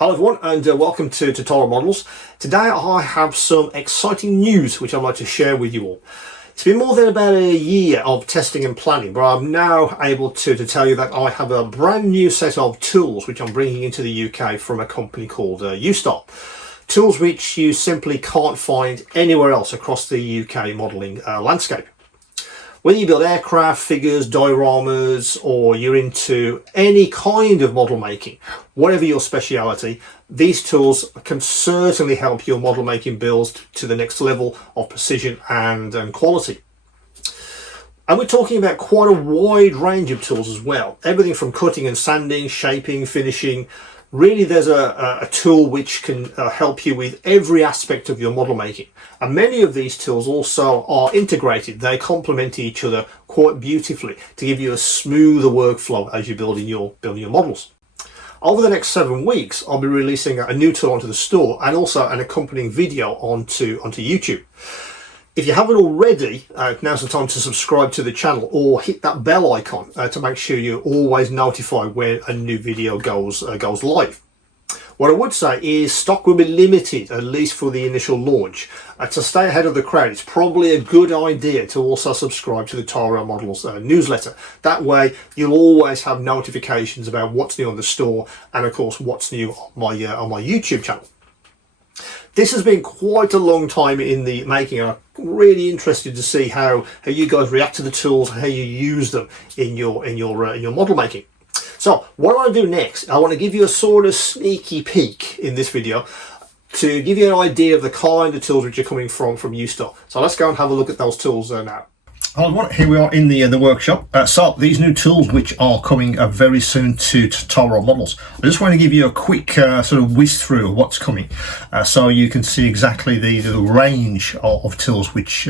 Hello everyone, and welcome to Tyrell Models. Today I have some exciting news which I'd like to share with you all. It's been more than about a year of testing and planning, but I'm now able to tell you that I have a brand new set of tools which I'm bringing into the UK from a company called Ustar. Tools which you simply can't find anywhere else across the UK modelling landscape. Whether you build aircraft, figures, dioramas, or you're into any kind of model making, whatever your speciality, these tools can certainly help your model making builds to the next level of precision and quality. And we're talking about quite a wide range of tools as well. Everything from cutting and sanding, shaping, finishing. Really, there's a tool which can help you with every aspect of your model making. And many of these tools also are integrated. They complement each other quite beautifully to give you a smoother workflow as you're building your models. Over the next 7 weeks, I'll be releasing a new tool onto the store and also an accompanying video onto YouTube. If you haven't already, now's the time to subscribe to the channel or hit that bell icon to make sure you're always notified when a new video goes live. What I would say is stock will be limited, at least for the initial launch. To stay ahead of the crowd, it's probably a good idea to also subscribe to the Tyrell Models newsletter. That way, you'll always have notifications about what's new on the store and, of course, what's new on my YouTube channel. This has been quite a long time in the making. I'm really interested to see how you guys react to the tools, how you use them in your model making. So what I want to do next, I want to give you a sort of sneaky peek in this video to give you an idea of the kind of tools which are coming from Ustar. So let's go and have a look at those tools now. Here we are in the workshop. So these new tools which are coming very soon to Tyrell Models. I just want to give you a quick sort of whiz through of what's coming, so you can see exactly the range of tools which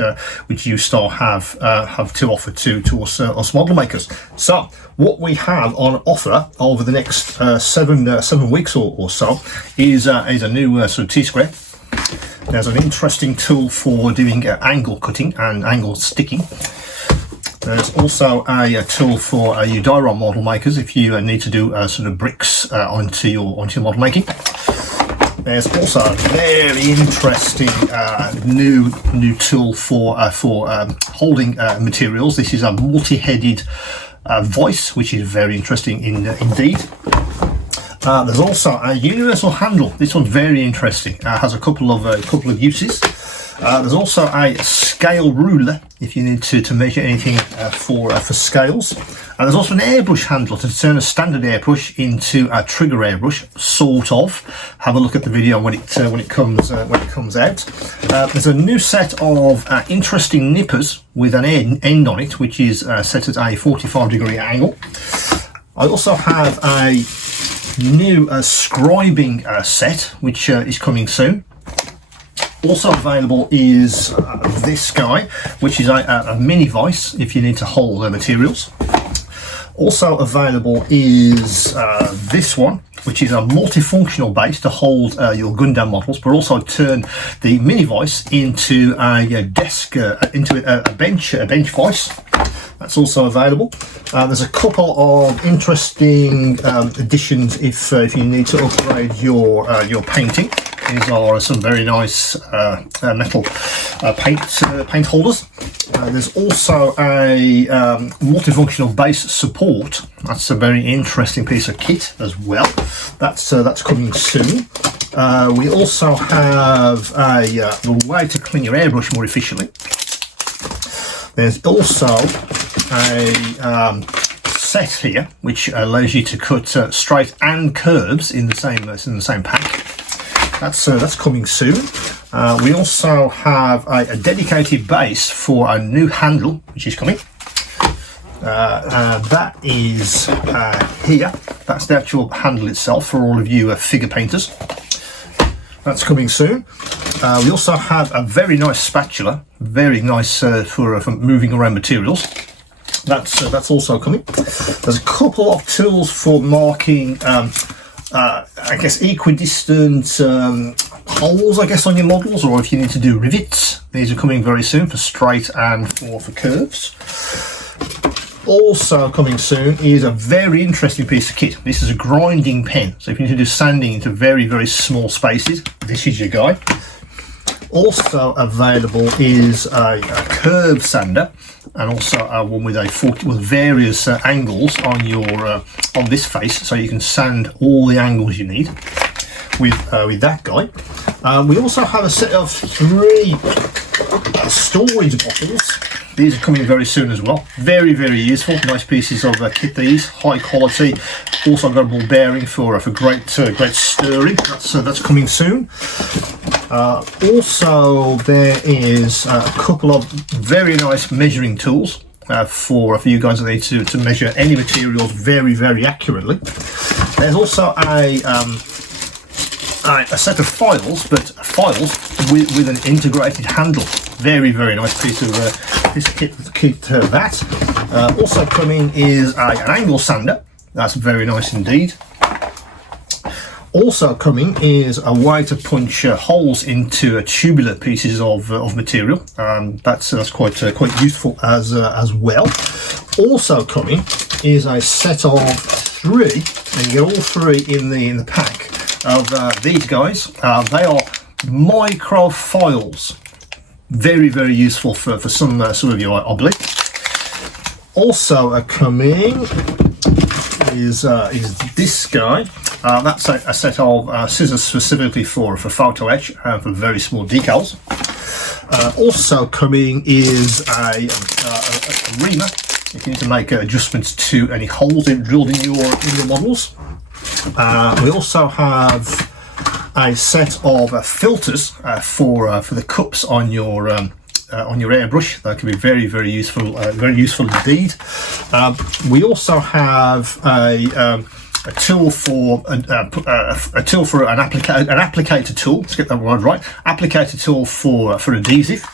Ustar have to offer to us model makers. So what we have on offer over the next 7 weeks or so is a new sort of T-square. There's an interesting tool for doing angle cutting and angle sticking. There's also a tool for you diorama model makers if you need to do sort of bricks onto your model making. There's also a very interesting new tool for holding materials. This is a multi-headed voice, which is very interesting indeed. There's also a universal handle. This one's very interesting. Has a couple of uses. There's also a scale ruler if you need to measure anything for scales. And there's also an airbrush handle to turn a standard airbrush into a trigger airbrush, sort of. Have a look at the video when it comes out. There's a new set of interesting nippers with an end on it, which is set at a 45-degree angle. I also have a new scribing set which is coming soon. Also available is this guy, which is a mini vise if you need to hold materials. Also available is this one, which is a multifunctional base to hold your Gundam models, but also turn the mini vise into a desk, into a bench vise. That's also available. There's a couple of interesting additions if you need to upgrade your painting. These are some very nice metal paint holders. There's also a multifunctional base support. That's a very interesting piece of kit as well. That's coming soon. We also have a way to clean your airbrush more efficiently. There's also a set here which allows you to cut straight and curves in the same pack. That's coming soon. We also have a dedicated base for a new handle which is coming. That is here. That's the actual handle itself for all of you figure painters. That's coming soon. We also have a very nice spatula, very nice for moving around materials. That's also coming. There's a couple of tools for marking I guess equidistant holes, I guess, on your models, or if you need to do rivets. These are coming very soon for straight and for curves. Also coming soon is a very interesting piece of kit. This is a grinding pen. So if you need to do sanding into very, very small spaces, this is your guy. Also available is a curve sander, and also one with with various angles on your on this face, so you can sand all the angles you need with that guy. We also have a set of 3 storage bottles. These are coming very soon as well. Very, very useful. Nice pieces of kit. These high quality. Also got a ball bearing for great stirring. That's coming soon. Also, there is a couple of very nice measuring tools for you guys that need to measure any materials very, very accurately. There's also a set of files, but files with an integrated handle. Very, very nice piece of kit. That. Also coming is an angle sander. That's very nice indeed. Also coming is a way to punch holes into tubular pieces of material. That's quite useful as well. Also coming is a set of 3, and you get all 3 in the pack of these guys. They are micro files. Very, very useful for some of you, I believe. Also coming is this guy. That's a set of scissors specifically for photo etch for very small decals. Also coming is a reamer if you need to make adjustments to any holes drilled in your models. We also have a set of filters for the cups on your airbrush. That can be very, very useful indeed. We also have a tool for an applicator tool. Let's get that word right. Applicator tool for adhesive.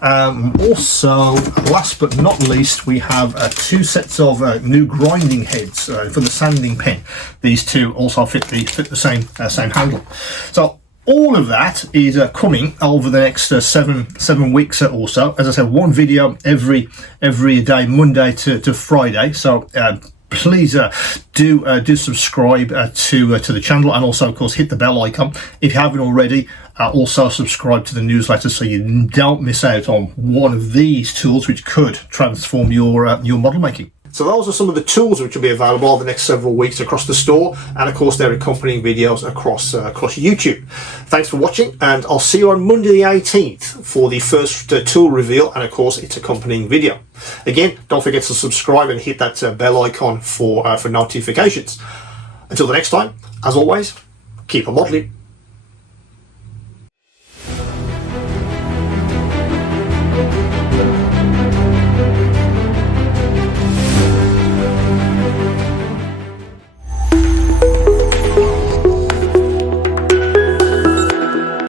Also, last but not least, we have 2 sets of new grinding heads for the sanding pen. These 2 also fit the same handle. So all of that is coming over the next 7 weeks or so. As I said, 1 video every day, Monday to Friday. So please do subscribe to the channel, and also of course hit the bell icon if you haven't already. Also subscribe to the newsletter so you don't miss out on one of these tools which could transform your model making. So those are some of the tools which will be available over the next several weeks across the store, and of course their accompanying videos across YouTube. Thanks for watching, and I'll see you on Monday the 18th for the first tool reveal, and of course its accompanying video. Again, don't forget to subscribe and hit that bell icon for notifications. Until the next time, as always, keep on modelling.